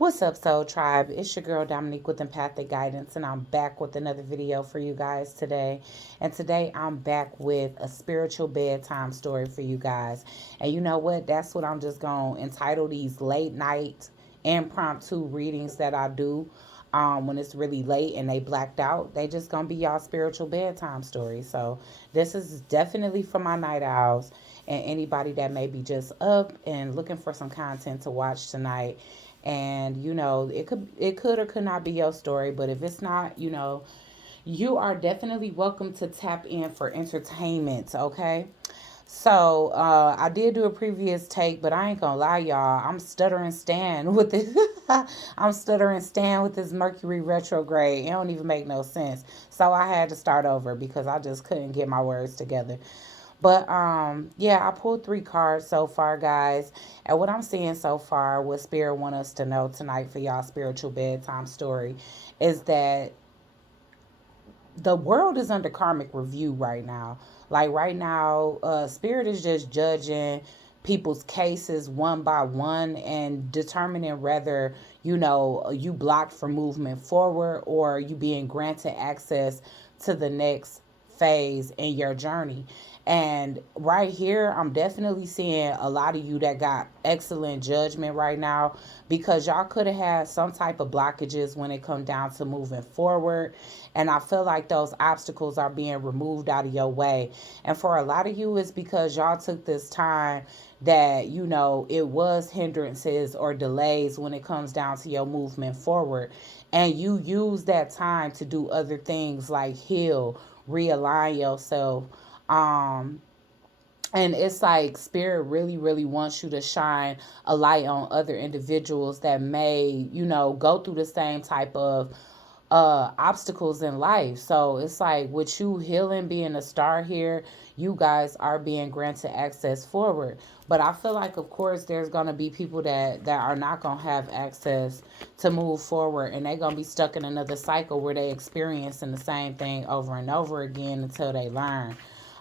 What's up, Soul Tribe? It's your girl Dominique with Empathic Guidance, and I'm back with another video for you guys today. And today I'm back with a spiritual bedtime story for you guys. And you know what? That's what I'm just going to entitle these late night impromptu readings that I do when it's really late and they blacked out. They just going to be y'all spiritual bedtime stories. So this is definitely for my night owls and anybody that may be just up and looking for some content to watch tonight. And it could or could not be your story, but if it's not, you are definitely welcome to tap in for entertainment. Okay. So I did do a previous take, but I ain't gonna lie, y'all, I'm stuttering Stan with this. I'm stuttering Stan with this Mercury retrograde. It don't even make no sense, so I had to start over because I just couldn't get my words together. But yeah, I pulled three cards so far, guys. And what I'm seeing so far, what Spirit want us to know tonight for y'all spiritual bedtime story, is that the world is under karmic review right now. Like right now, Spirit is just judging people's cases one by one and determining whether you blocked from movement forward or you being granted access to the next phase in your journey. And right here, I'm definitely seeing a lot of you that got excellent judgment right now because y'all could have had some type of blockages when it come down to moving forward. And I feel like those obstacles are being removed out of your way. And for a lot of you, it's because y'all took this time that, it was hindrances or delays when it comes down to your movement forward. And you use that time to do other things like heal, realign yourself. Um, and it's like Spirit really, really wants you to shine a light on other individuals that may, go through the same type of obstacles in life. So it's like with you healing, being a star here, you guys are being granted access forward. But I feel like, of course, there's gonna be people that are not gonna have access to move forward, and they're gonna be stuck in another cycle where they experiencing the same thing over and over again until they learn.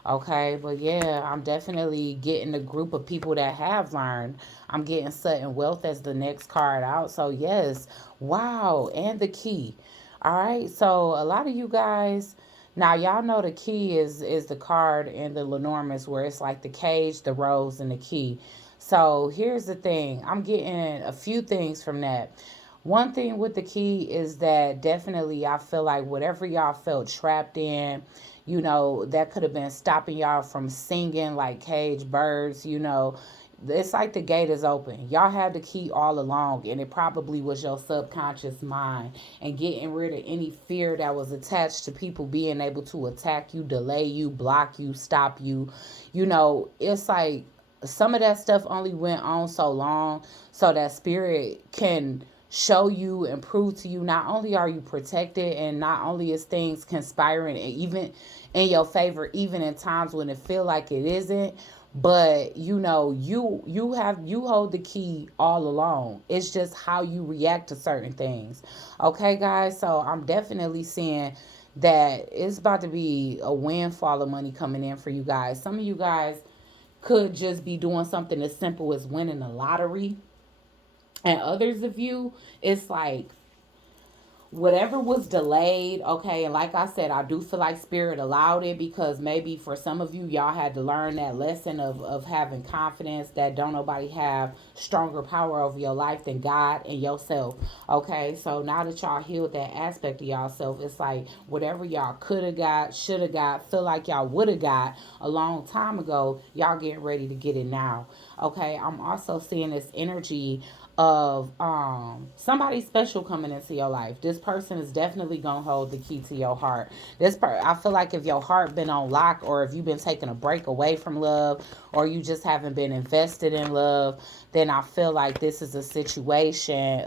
Okay, but yeah, I'm definitely getting a group of people that have learned. I'm getting sudden wealth as the next card out. So yes, wow, and the key. All right, so a lot of you guys, now y'all know the key is the card in the Lenormand where it's like the cage, the rose, and the key. So here's the thing. I'm getting a few things from that. One thing with the key is that definitely I feel like whatever y'all felt trapped in, that could have been stopping y'all from singing like cage birds, it's like the gate is open. Y'all had the key all along, and it probably was your subconscious mind and getting rid of any fear that was attached to people being able to attack you, delay you, block you, stop you. It's like some of that stuff only went on so long so that Spirit can show you and prove to you not only are you protected and not only is things conspiring and even in your favor even in times when it feel like it isn't, but you hold the key all along. It's just how you react to certain things. Okay, guys, so I'm definitely seeing that it's about to be a windfall of money coming in for you guys. Some of you guys could just be doing something as simple as winning the lottery, and others of you, it's like whatever was delayed. Okay, and like I said, I do feel like Spirit allowed it because maybe for some of you, y'all had to learn that lesson of having confidence that don't nobody have stronger power over your life than God and yourself. Okay, so now that y'all healed that aspect of yourself, it's like whatever y'all could have got, should have got, feel like y'all would have got a long time ago, y'all getting ready to get it now. Okay, I'm also seeing this energy of somebody special coming into your life. This person is definitely gonna hold the key to your heart. I feel like if your heart been on lock, or if you've been taking a break away from love, or you just haven't been invested in love, then I feel like this is a situation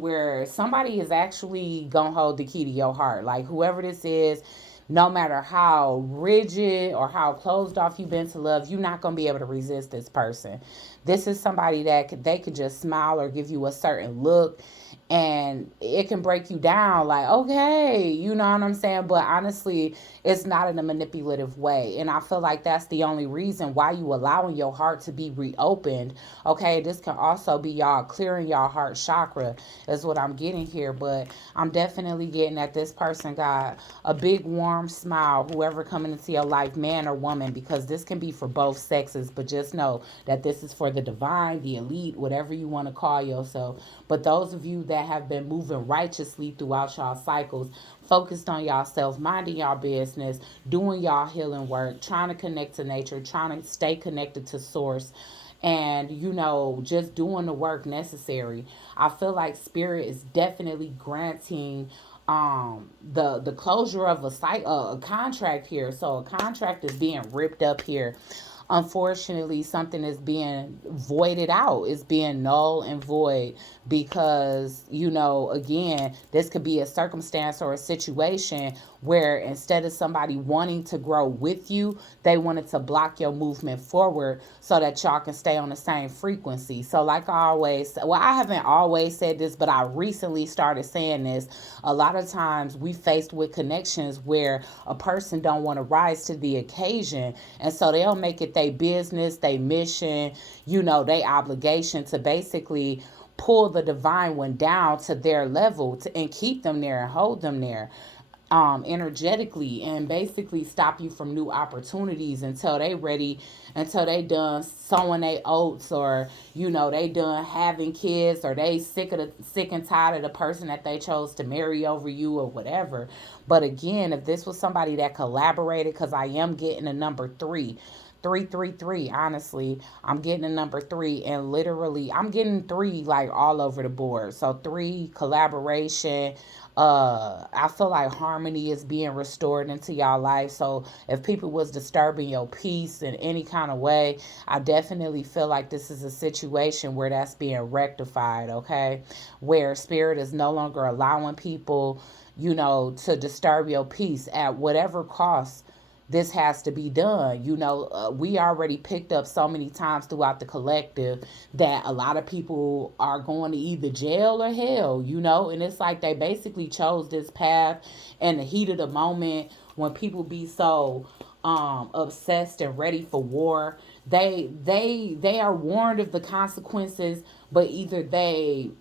where somebody is actually gonna hold the key to your heart. Like whoever this is, no matter how rigid or how closed off you've been to love, you're not gonna be able to resist this person. This is somebody that they could just smile or give you a certain look, And it can break you down like, okay, you know what I'm saying? But honestly, it's not in a manipulative way. And I feel like that's the only reason why you allowing your heart to be reopened. Okay, this can also be y'all clearing y'all heart chakra is what I'm getting here. But I'm definitely getting that this person got a big warm smile, whoever coming into your life, man or woman, because this can be for both sexes. But just know that this is for the divine, the elite, whatever you want to call yourself. But those of you that have been moving righteously throughout y'all cycles, focused on y'all self, minding y'all business, doing y'all healing work, trying to connect to nature, trying to stay connected to source, and just doing the work necessary. I feel like spirit is definitely granting the closure of a contract here. So a contract is being ripped up here. Unfortunately, something is being voided out. It's being null and void because, again, this could be a circumstance or a situation where instead of somebody wanting to grow with you, they wanted to block your movement forward so that y'all can stay on the same frequency. So like I always, well, I haven't always said this, but I recently started saying this. A lot of times we faced with connections where a person don't want to rise to the occasion, and so they'll make it their business, their mission, their obligation to basically pull the divine one down to their level and keep them there and hold them there energetically, and basically stop you from new opportunities until they ready, until they done sowing their oats, or they done having kids, or they sick and tired of the person that they chose to marry over you or whatever. But again, if this was somebody that collaborated, because I am getting a number 333, honestly, I'm getting a number 3, and literally I'm getting 3 like all over the board. So 3, collaboration. I feel like harmony is being restored into y'all life. So if people was disturbing your peace in any kind of way, I definitely feel like this is a situation where that's being rectified. Okay, where spirit is no longer allowing people to disturb your peace at whatever cost this has to be done. We already picked up so many times throughout the collective that a lot of people are going to either jail or hell, and it's like they basically chose this path in the heat of the moment when people be so obsessed and ready for war. They are warned of the consequences, but either they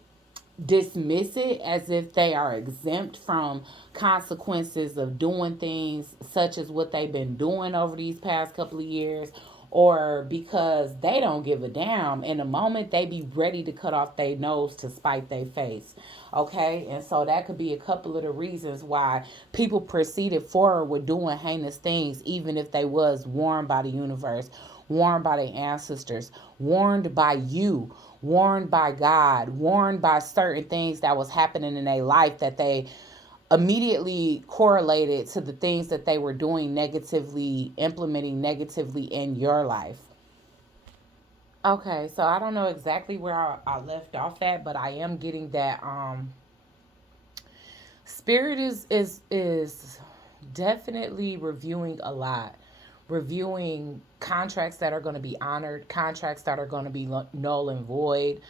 dismiss it as if they are exempt from consequences of doing things such as what they've been doing over these past couple of years, or because they don't give a damn. In the moment, they be ready to cut off their nose to spite their face. Okay, and so that could be a couple of the reasons why people proceeded forward with doing heinous things, even if they was warned by the universe, warned by their ancestors, warned by you, warned by God, warned by certain things that was happening in their life that they immediately correlated to the things that they were doing negatively, implementing negatively in your life. Okay, so I don't know exactly where I left off at, but I am getting that spirit is definitely reviewing a lot, reviewing contracts that are going to be honored, contracts that are going to be null and void,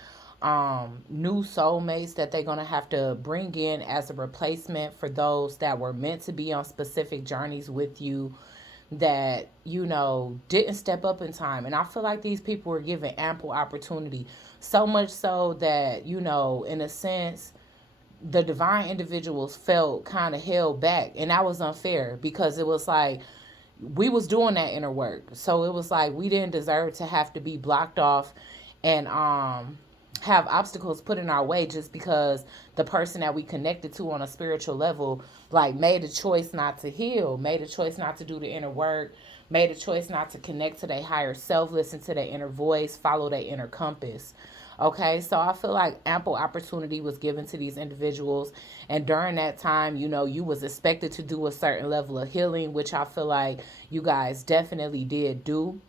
new soulmates that they're going to have to bring in as a replacement for those that were meant to be on specific journeys with you, that didn't step up in time. And I feel like these people were given ample opportunity, so much so that in a sense the divine individuals felt kind of held back, and that was unfair because it was like we was doing that inner work. So it was like we didn't deserve to have to be blocked off and have obstacles put in our way just because the person that we connected to on a spiritual level like made a choice not to heal, made a choice not to do the inner work, made a choice not to connect to their higher self, listen to their inner voice, follow their inner compass. Okay, so I feel like ample opportunity was given to these individuals, and during that time, you was expected to do a certain level of healing, which I feel like you guys definitely did do.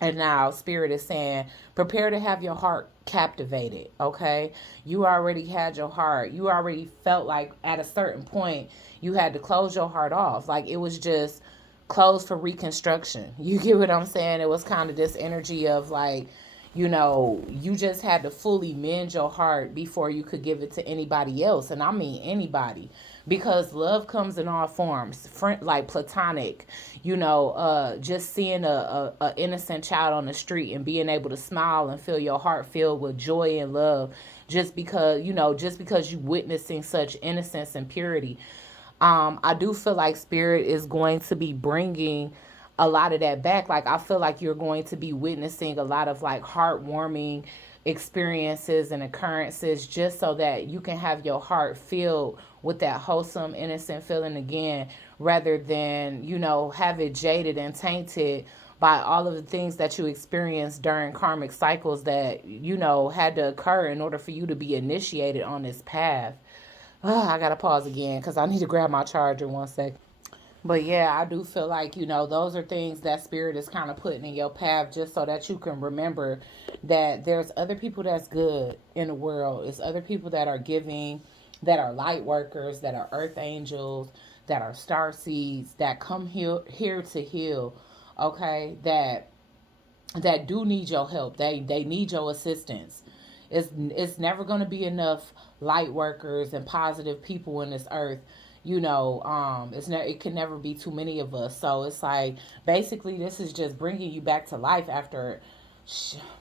And now spirit is saying, prepare to have your heart captivated. Okay, you already had your heart, you already felt like at a certain point you had to close your heart off, like it was just closed for reconstruction. You get what I'm saying? It was kind of this energy of like, you know, you just had to fully mend your heart before you could give it to anybody else. And I mean anybody. Because love comes in all forms, friend, like platonic, you know, just seeing a innocent child on the street and being able to smile and feel your heart filled with joy and love, just because, you know, just because you witnessing such innocence and purity. I do feel like spirit is going to be bringing a lot of that back. Like, I feel like you're going to be witnessing a lot of like heartwarming experiences and occurrences, just so that you can have your heart filled with that wholesome, innocent feeling again, rather than, you know, have it jaded and tainted by all of the things that you experienced during karmic cycles that, you know, had to occur in order for you to be initiated on this path. I gotta pause again because I need to grab my charger 1 second. But yeah, I do feel like, you know, those are things that spirit is kind of putting in your path, just so that you can remember that there's other people that's good in the world. It's other people that are giving, that are light workers, that are earth angels, that are star seeds, that come here to heal. Okay, that do need your help. They need your assistance. It's never going to be enough light workers and positive people in this earth. You know, it can never be too many of us. So it's like, basically this is just bringing you back to life after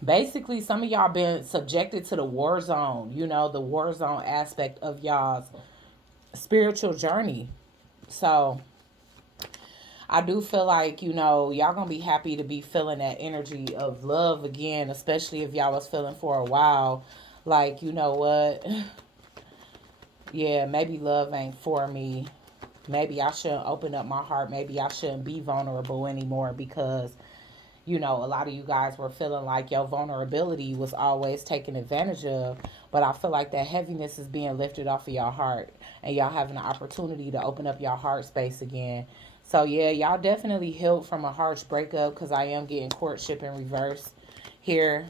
basically some of y'all been subjected to the war zone. You know, the war zone aspect of y'all's spiritual journey. So I do feel like, you know, y'all gonna be happy to be feeling that energy of love again, especially if y'all was feeling for a while. Like, you know what? Yeah, maybe love ain't for me. Maybe I shouldn't open up my heart. Maybe I shouldn't be vulnerable anymore, because, you know, a lot of you guys were feeling like your vulnerability was always taken advantage of. But I feel like that heaviness is being lifted off of your heart, and y'all having the opportunity to open up your heart space again. So yeah, y'all definitely healed from a harsh breakup, because I am getting courtship in reverse here.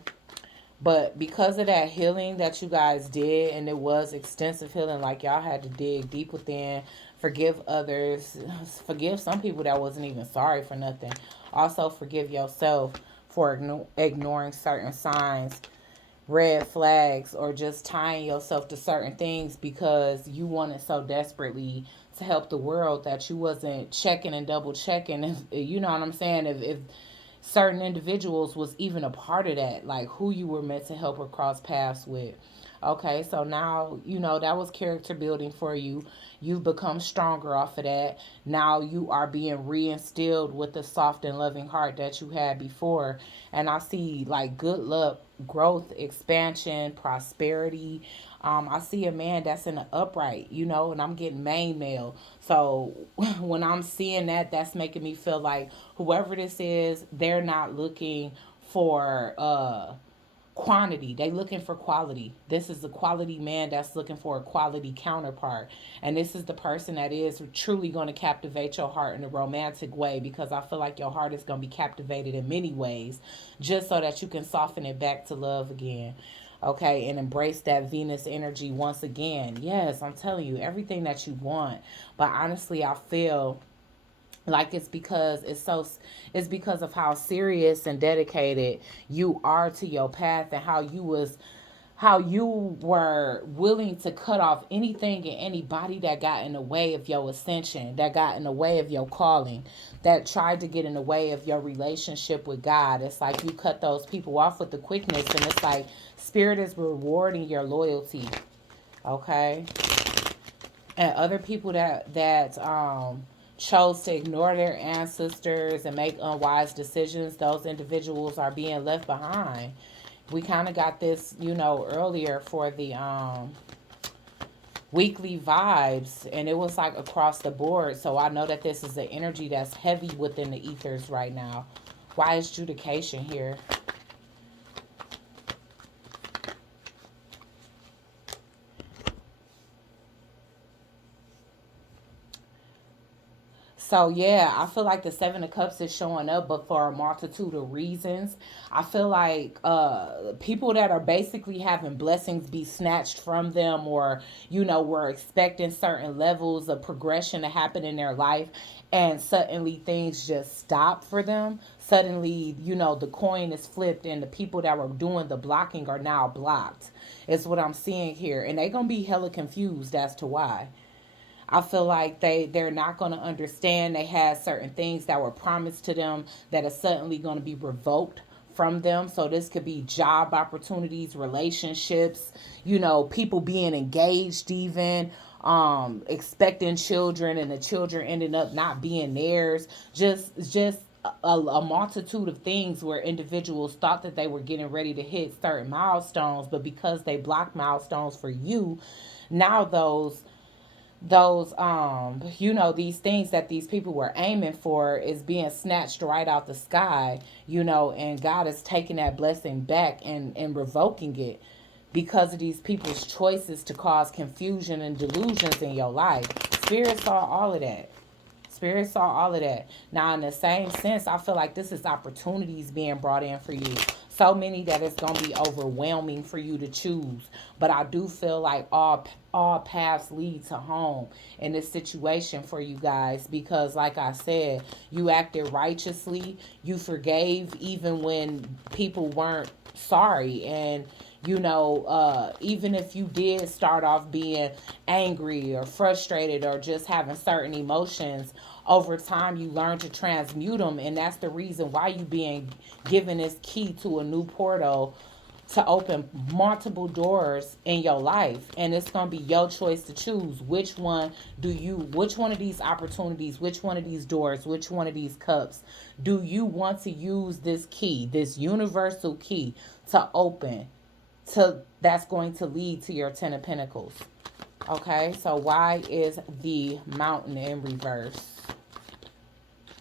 But because of that healing that you guys did, and it was extensive healing, like y'all had to dig deep within, forgive others, forgive some people that wasn't even sorry for nothing. Also, forgive yourself for ignoring certain signs, red flags, or just tying yourself to certain things because you wanted so desperately to help the world that you wasn't checking and double checking. If you know what I'm saying, if certain individuals was even a part of that, like who you were meant to help or cross paths with. Okay, so now, you know, that was character building for you. You've become stronger off of that. Now you are being reinstilled with the soft and loving heart that you had before. And I see like good luck, growth, expansion, prosperity. I see a man that's in the upright, you know, and I'm getting main male. So when I'm seeing that, that's making me feel like whoever this is, they're not looking for quantity. They looking for quality. This is a quality man that's looking for a quality counterpart. And this is the person that is truly going to captivate your heart in a romantic way, because I feel like your heart is going to be captivated in many ways, just so that you can soften it back to love again. Okay, and embrace that Venus energy once again. Yes, I'm telling you, everything that you want. But honestly, I feel like it's because of how serious and dedicated you are to your path, and how you were willing to cut off anything and anybody that got in the way of your ascension, that got in the way of your calling, that tried to get in the way of your relationship with God. It's like you cut those people off with the quickness, and it's like spirit is rewarding your loyalty. Okay, and other people that chose to ignore their ancestors and make unwise decisions, those individuals are being left behind. We kind of got this, you know, earlier for the weekly vibes, and it was like across the board. So I know that this is an energy that's heavy within the ethers right now. Why is judication here? So yeah, I feel like the Seven of Cups is showing up, but for a multitude of reasons. I feel like people that are basically having blessings be snatched from them, or were expecting certain levels of progression to happen in their life, and suddenly things just stop for them. Suddenly, the coin is flipped, and the people that were doing the blocking are now blocked. Is what I'm seeing here, and they're gonna be hella confused as to why. I feel like they're not going to understand. They had certain things that were promised to them that are suddenly going to be revoked from them. So this could be job opportunities, relationships, people being engaged, even expecting children, and the children ending up not being theirs. Just a multitude of things where individuals thought that they were getting ready to hit certain milestones, but because they blocked milestones for you, now these things that these people were aiming for is being snatched right out the sky, and God is taking that blessing back and revoking it because of these people's choices to cause confusion and delusions in your life. Spirit saw all of that. Spirit saw all of that. Now, in the same sense, I feel like this is opportunities being brought in for you. So many that it's gonna be overwhelming for you to choose. But I do feel like all paths lead to home in this situation for you guys, because, like I said, you acted righteously. You forgave even when people weren't sorry, and even if you did start off being angry or frustrated or just having certain emotions, over time you learn to transmute them, and that's the reason why you being given this key to a new portal to open multiple doors in your life. And it's going to be your choice to choose which one of these opportunities, which one of these doors, which one of these cups do you want to use this key, this universal key, to open, to that's going to lead to your 10 of Pentacles. Okay, so why is the Mountain in reverse?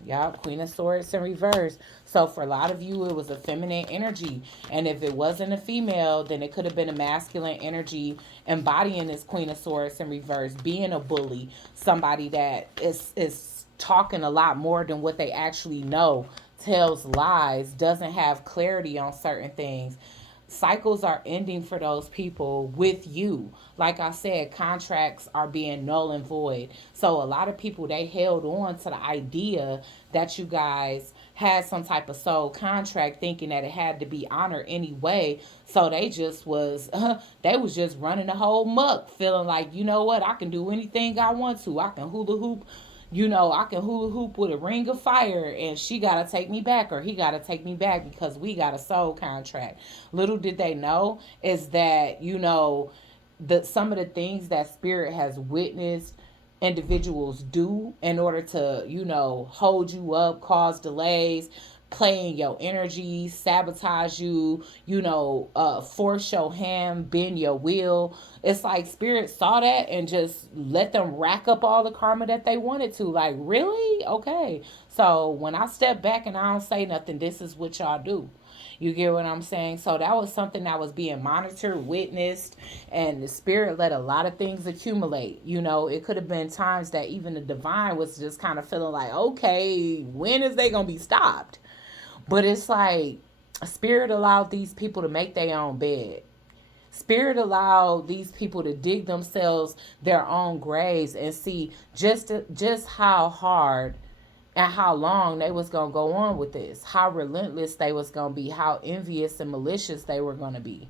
Yup, Queen of Swords in reverse. So for a lot of you, it was a feminine energy. And if it wasn't a female, then it could have been a masculine energy embodying this Queen of Swords in reverse, being a bully, somebody that is talking a lot more than what they actually know, tells lies, doesn't have clarity on certain things. Cycles are ending for those people with you. Like I said, contracts are being null and void. So a lot of people, they held on to the idea that you guys had some type of soul contract, thinking that it had to be honored anyway. So they just was they was just running the whole muck, feeling like, you know what, I can do anything I want to. I can hula hoop, I can hula hoop with a ring of fire, and she got to take me back, or he got to take me back, because we got a soul contract. Little did they know is that, some of the things that Spirit has witnessed individuals do in order to, hold you up, cause delays, play in your energy, sabotage you, force your hand, bend your will. It's like Spirit saw that and just let them rack up all the karma that they wanted to. Like, really? Okay. So when I step back and I don't say nothing, this is what y'all do. You get what I'm saying? So that was something that was being monitored, witnessed, and the Spirit let a lot of things accumulate. It could have been times that even the divine was just kind of feeling like, okay, when is they going to be stopped? But it's like Spirit allowed these people to make their own bed. Spirit allowed these people to dig themselves their own graves and see just how hard and how long they was going to go on with this, how relentless they was going to be, how envious and malicious they were going to be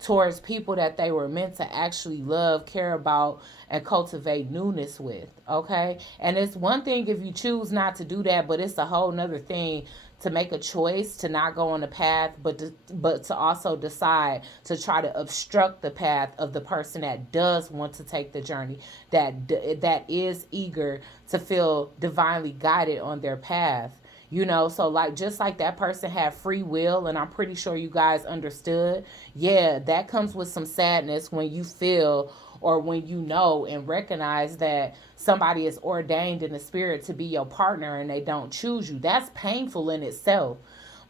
towards people that they were meant to actually love, care about, and cultivate newness with. Okay, and it's one thing if you choose not to do that, but it's a whole nother thing to make a choice to not go on the path, but to also decide to try to obstruct the path of the person that does want to take the journey, that is eager to feel divinely guided on their path. So like, just like that person had free will, and I'm pretty sure you guys understood. Yeah, that comes with some sadness when you feel, or when you know and recognize that somebody is ordained in the spirit to be your partner and they don't choose you. That's painful in itself.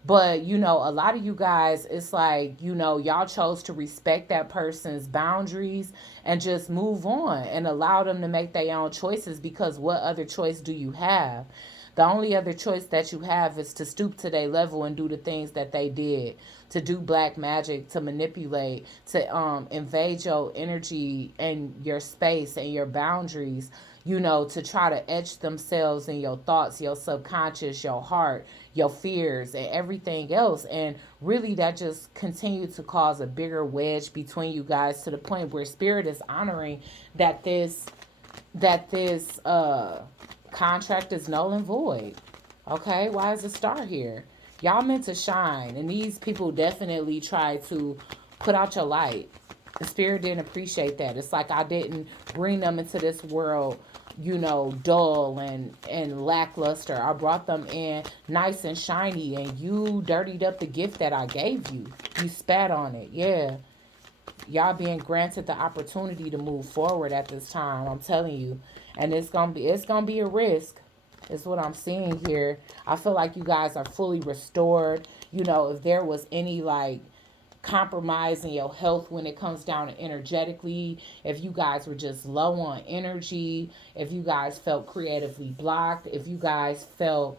But, you know, a lot of you guys, it's like, you know, y'all chose to respect that person's boundaries and just move on and allow them to make their own choices, because what other choice do you have? The only other choice that you have is to stoop to their level and do the things that they did, to do black magic, to manipulate, to invade your energy and your space and your boundaries, you know, to try to etch themselves in your thoughts, your subconscious, your heart, your fears, and everything else. And really, that just continued to cause a bigger wedge between you guys, to the point where spirit is honoring that this contract is null and void. Okay, why is the star here? Y'all meant to shine, and these people definitely tried to put out your light. The spirit didn't appreciate that. It's like I didn't bring them into this world, you know, dull and lackluster. I brought them in nice and shiny, and you dirtied up the gift that I gave you. You spat on it. Yeah. Y'all being granted the opportunity to move forward at this time. I'm telling you. And it's gonna be a risk. Is what I'm seeing here. I feel like you guys are fully restored. You know, if there was any like compromise in your health when it comes down to energetically, if you guys were just low on energy, if you guys felt creatively blocked, if you guys felt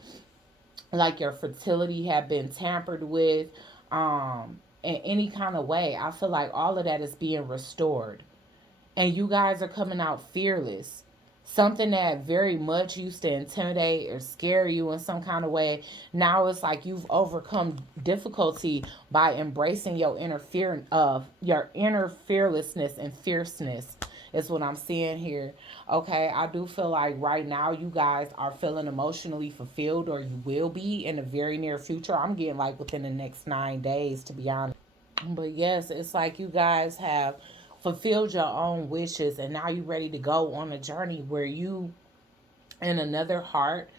like your fertility had been tampered with, in any kind of way, I feel like all of that is being restored. And you guys are coming out fearless. Something that very much used to intimidate or scare you in some kind of way, now it's like you've overcome difficulty by embracing your inner fearlessness and fierceness. Is what I'm seeing here. Okay, I do feel like right now you guys are feeling emotionally fulfilled, or you will be in the very near future. I'm getting like within the next 9 days, to be honest. But yes, it's like you guys have fulfilled your own wishes, and now you're ready to go on a journey where you and another heart,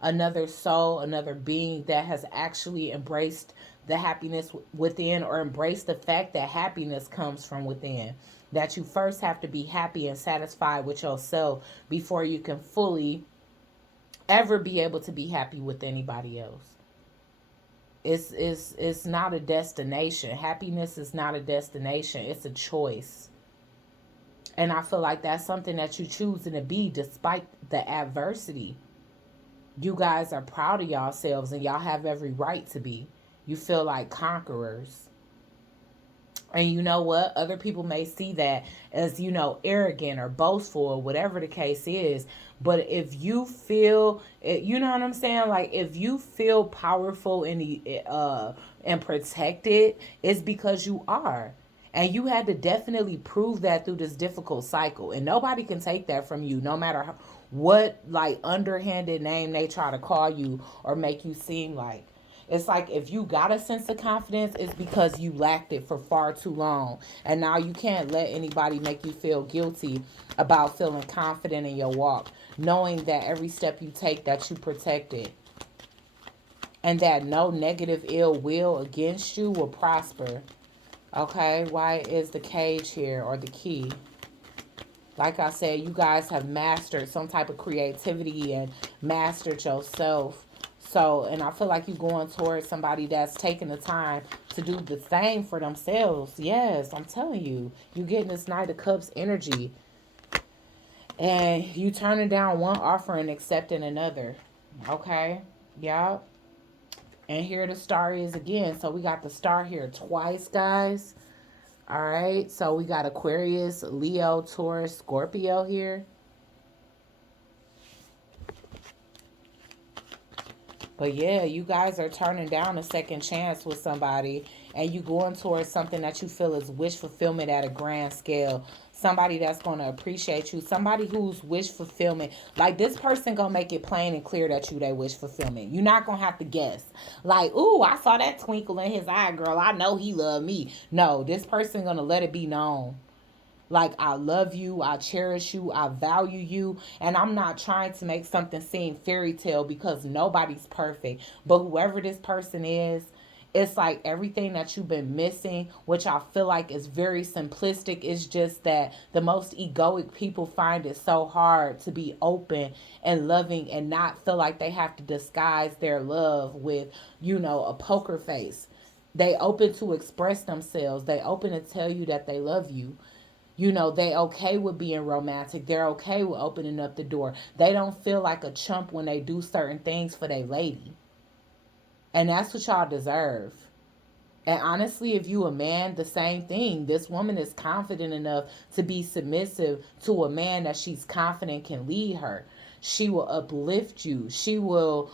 another soul, another being that has actually embraced the happiness within, or embraced the fact that happiness comes from within. That you first have to be happy and satisfied with yourself before you can fully ever be able to be happy with anybody else. It's not a destination. Happiness is not a destination. It's a choice. And I feel like that's something that you choosing to be despite the adversity. You guys are proud of yourselves, and y'all have every right to be. You feel like conquerors. And you know what? Other people may see that as, you know, arrogant or boastful or whatever the case is. But if you feel, you know what I'm saying? Like, if you feel powerful and protected, it's because you are. And you had to definitely prove that through this difficult cycle. And nobody can take that from you, no matter what, like, underhanded name they try to call you or make you seem like. It's like if you got a sense of confidence, it's because you lacked it for far too long. And now you can't let anybody make you feel guilty about feeling confident in your walk, knowing that every step you take that you protected, and that no negative ill will against you will prosper. Okay, why is the cage here, or the key? Like I said, you guys have mastered some type of creativity and mastered yourself. So, and I feel like you're going towards somebody that's taking the time to do the same for themselves. Yes, I'm telling you. You're getting this Knight of Cups energy. And you turning down one offer and accepting another. Okay? Yeah. And here the star is again. So we got the star here twice, guys. All right. So we got Aquarius, Leo, Taurus, Scorpio here. But yeah, you guys are turning down a second chance with somebody, and you going towards something that you feel is wish fulfillment at a grand scale. Somebody that's going to appreciate you. Somebody who's wish fulfillment. Like, this person going to make it plain and clear that you they wish fulfillment. You're not going to have to guess. Like, ooh, I saw that twinkle in his eye, girl. I know he loved me. No, this person going to let it be known. Like, I love you, I cherish you, I value you, and I'm not trying to make something seem fairy tale, because nobody's perfect. But whoever this person is It's like everything that you've been missing, which I feel like is very simplistic. It's just that the most egoic people find it so hard to be open and loving and not feel like they have to disguise their love with, a poker face. They open to express themselves. They open to tell you that they love you. They okay with being romantic. They're okay with opening up the door. They don't feel like a chump when they do certain things for their lady. And that's what y'all deserve. And honestly, if you a man, the same thing. This woman is confident enough to be submissive to a man that she's confident can lead her. She will uplift you. She will,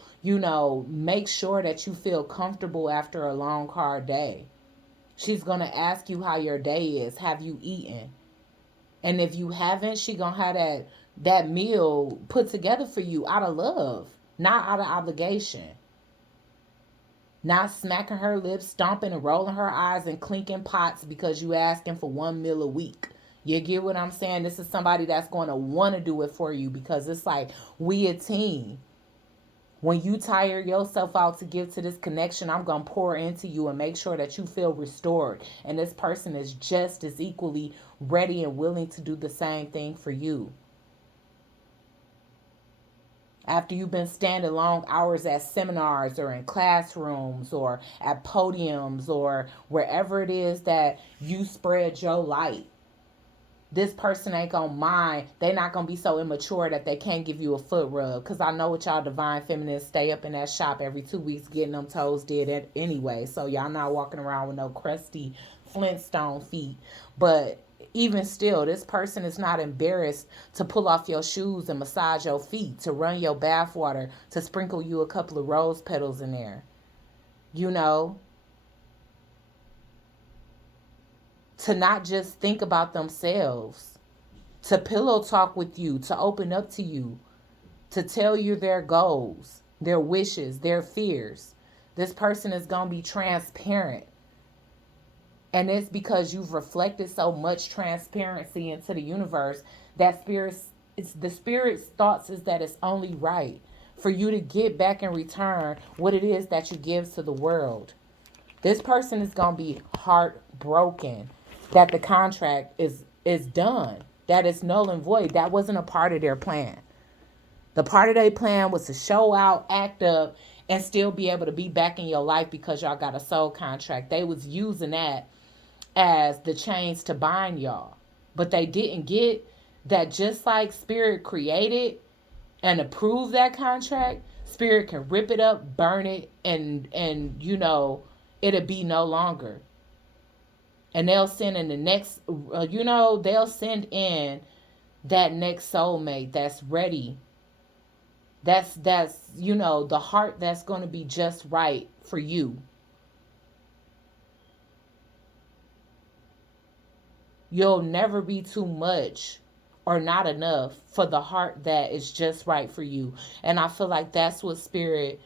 make sure that you feel comfortable after a long, hard day. She's going to ask you how your day is. Have you eaten? And if you haven't, she going to have that meal put together for you out of love, not out of obligation. Not smacking her lips, stomping and rolling her eyes and clinking pots because you asking for one meal a week. You get what I'm saying? This is somebody that's going to want to do it for you because it's like we a team. When you tire yourself out to give to this connection, I'm going to pour into you and make sure that you feel restored. And this person is just as equally ready and willing to do the same thing for you. After you've been standing long hours at seminars or in classrooms or at podiums or wherever it is that you spread your light, this person ain't gonna mind. They not gonna be so immature that they can't give you a foot rub. Because I know what y'all divine feminists stay up in that shop every 2 weeks getting them toes did anyway. So y'all not walking around with no crusty Flintstone feet. But even still, this person is not embarrassed to pull off your shoes and massage your feet, to run your bath water, to sprinkle you a couple of rose petals in there. To not just think about themselves, to pillow talk with you, to open up to you, to tell you their goals, their wishes, their fears. This person is going to be transparent. And it's because you've reflected so much transparency into the universe that the spirit's thoughts is that it's only right for you to get back in return what it is that you give to the world. This person is going to be heartbroken that the contract is done, that it's null and void. That wasn't a part of their plan. The part of their plan was to show out, act up, and still be able to be back in your life because y'all got a soul contract. They was using that as the chains to bind y'all. But they didn't get that just like Spirit created and approved that contract, Spirit can rip it up, burn it, and it'll be no longer. And they'll send in the next, they'll send in that next soulmate that's ready. That's the heart that's going to be just right for you. You'll never be too much or not enough for the heart that is just right for you. And I feel like that's what Spirit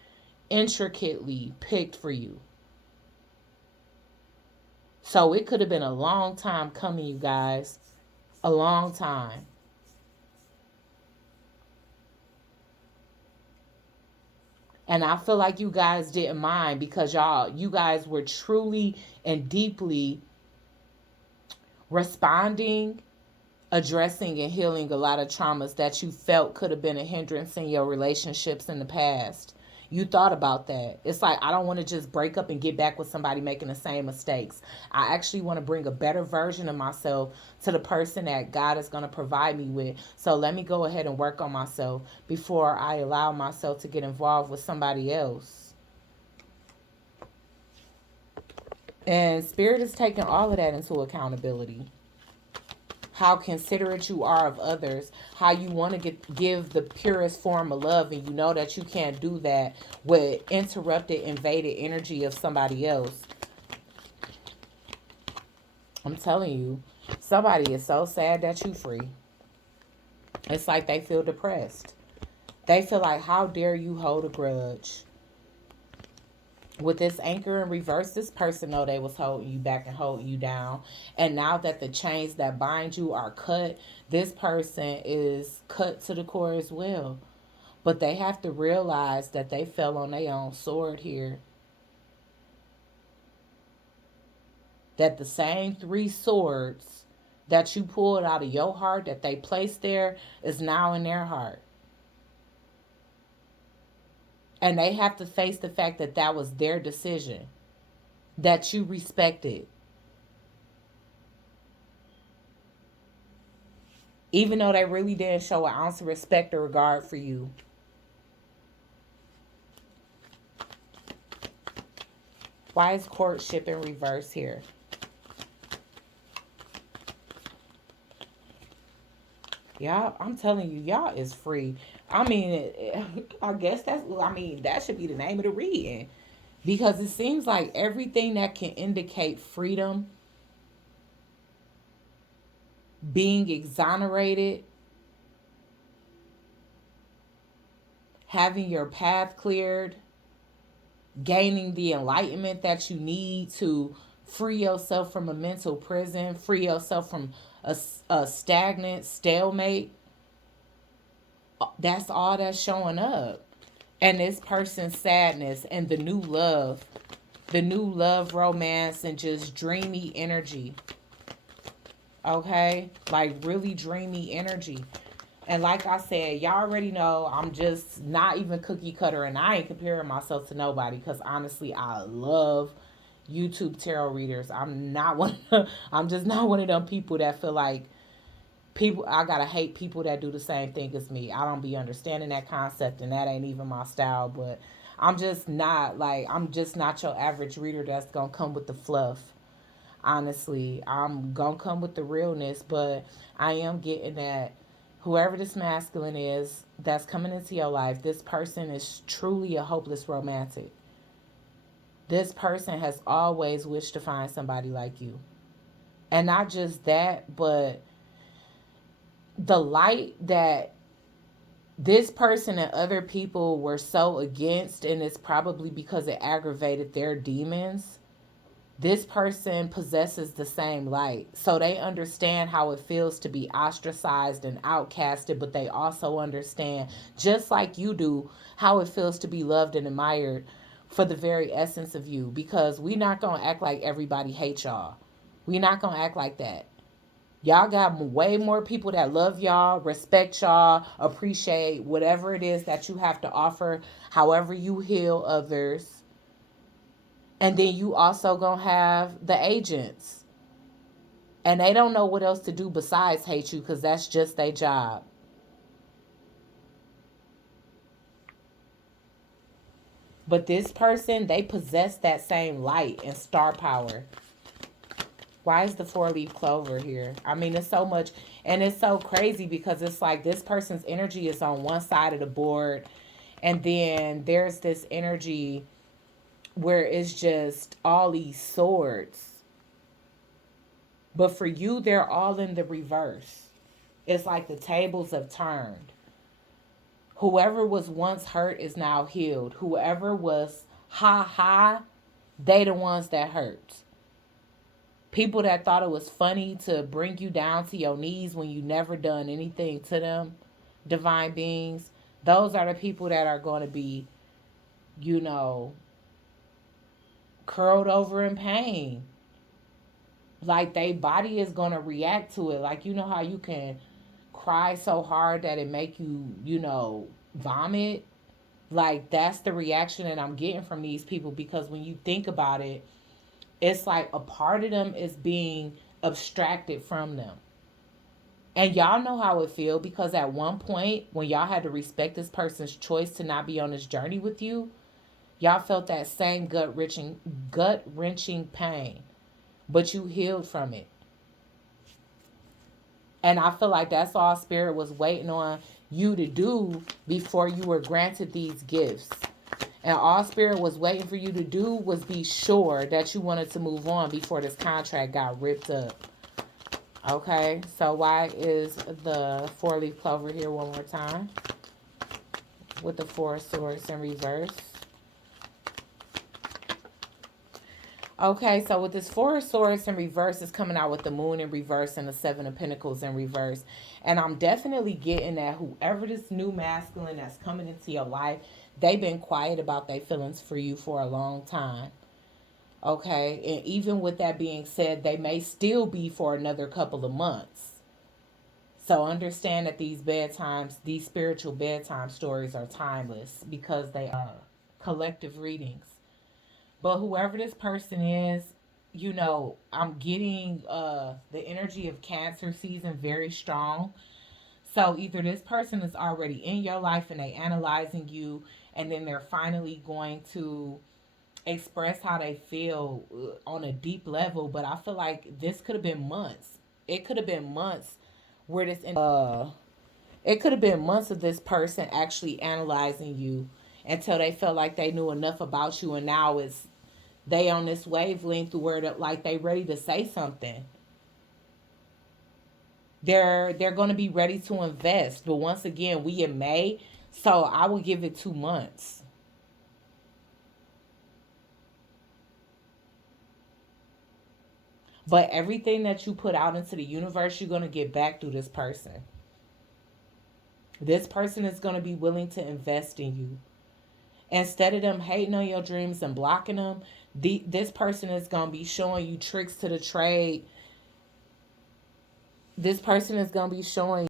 intricately picked for you. So it could have been a long time coming, you guys. A long time. And I feel like you guys didn't mind because you guys were truly and deeply responding, addressing, and healing a lot of traumas that you felt could have been a hindrance in your relationships in the past. You thought about that. It's like, I don't want to just break up and get back with somebody making the same mistakes. I actually want to bring a better version of myself to the person that God is going to provide me with. So let me go ahead and work on myself before I allow myself to get involved with somebody else. And Spirit is taking all of that into accountability. How considerate you are of others, how you want to give the purest form of love, and you know that you can't do that with interrupted, invaded energy of somebody else. I'm telling you, somebody is so sad that you free. It's like they feel depressed. They feel like, how dare you hold a grudge? With this anchor in reverse, this person know they was holding you back and holding you down. And now that the chains that bind you are cut, this person is cut to the core as well. But they have to realize that they fell on their own sword here. that the same 3 swords that you pulled out of your heart that they placed there is now in their heart. And they have to face the fact that that was their decision, that you respected. Even though they really didn't show an ounce of respect or regard for you. Why is courtship in reverse here? Y'all, I'm telling you, y'all is free. I mean, I guess that should be the name of the reading. Because it seems like everything that can indicate freedom, being exonerated, having your path cleared, gaining the enlightenment that you need to free yourself from a mental prison, free yourself from a stagnant stalemate. That's all that's showing up. And this person's sadness and the new love, romance, and just dreamy energy. Okay? Like really dreamy energy. And like I said, y'all already know I'm just not even cookie cutter, and I ain't comparing myself to nobody because honestly, I love YouTube tarot readers. I'm just not one of them people that feel like I gotta hate people that do the same thing as me. I don't be understanding that concept, and that ain't even my style. But I'm just not your average reader that's gonna come with the fluff. Honestly, I'm gonna come with the realness, but I am getting that whoever this masculine is that's coming into your life, this person is truly a hopeless romantic. This person has always wished to find somebody like you. And not just that, but the light that this person and other people were so against, and it's probably because it aggravated their demons. This person possesses the same light. So they understand how it feels to be ostracized and outcasted, but they also understand, just like you do, how it feels to be loved and admired for the very essence of you. Because we're not going to act like everybody hates y'all. We're not going to act like that. Y'all got way more people that love y'all, respect y'all, appreciate whatever it is that you have to offer, however you heal others. And then you also gonna have the agents. And they don't know what else to do besides hate you because that's just their job. But this person, they possess that same light and star power. Why is the 4-leaf clover here? I mean, it's so much. And it's so crazy because it's like this person's energy is on one side of the board. And then there's this energy where it's just all these swords. But for you, they're all in the reverse. It's like the tables have turned. Whoever was once hurt is now healed. Whoever was they the ones that hurt. People that thought it was funny to bring you down to your knees when you never done anything to them, divine beings, those are the people that are going to be, curled over in pain. Like their body is gonna react to it. Like you know how you can cry so hard that it make you, vomit? Like that's the reaction that I'm getting from these people, because when you think about it, it's like a part of them is being abstracted from them. And y'all know how it feel, because at one point when y'all had to respect this person's choice to not be on this journey with you, y'all felt that same gut-wrenching pain, but you healed from it. And I feel like that's all Spirit was waiting on you to do before you were granted these gifts. And all Spirit was waiting for you to do was be sure that you wanted to move on before this contract got ripped up. Okay, so why is the 4-leaf clover here one more time? With the 4 swords in reverse. Okay, so with this 4 swords in reverse, it's coming out with the moon in reverse and the 7 of pentacles in reverse. And I'm definitely getting that whoever this new masculine that's coming into your life, they've been quiet about their feelings for you for a long time. Okay. And even with that being said, they may still be for another couple of months. So understand that these bedtimes, these spiritual bedtime stories are timeless because they are collective readings. But whoever this person is, I'm getting the energy of Cancer season very strong. So either this person is already in your life and they analyzing you, and then they're finally going to express how they feel on a deep level. But I feel like this could have been months. It could have been months where it could have been months of this person actually analyzing you until they felt like they knew enough about you, and now it's they on this wavelength where like they ready to say something. They're going to be ready to invest. But once again, we in May, so I will give it 2 months. But everything that you put out into the universe, you're going to get back through this person. This person is going to be willing to invest in you. Instead of them hating on your dreams and blocking them, this person is going to be showing you tricks to the trade. This person is going to be showing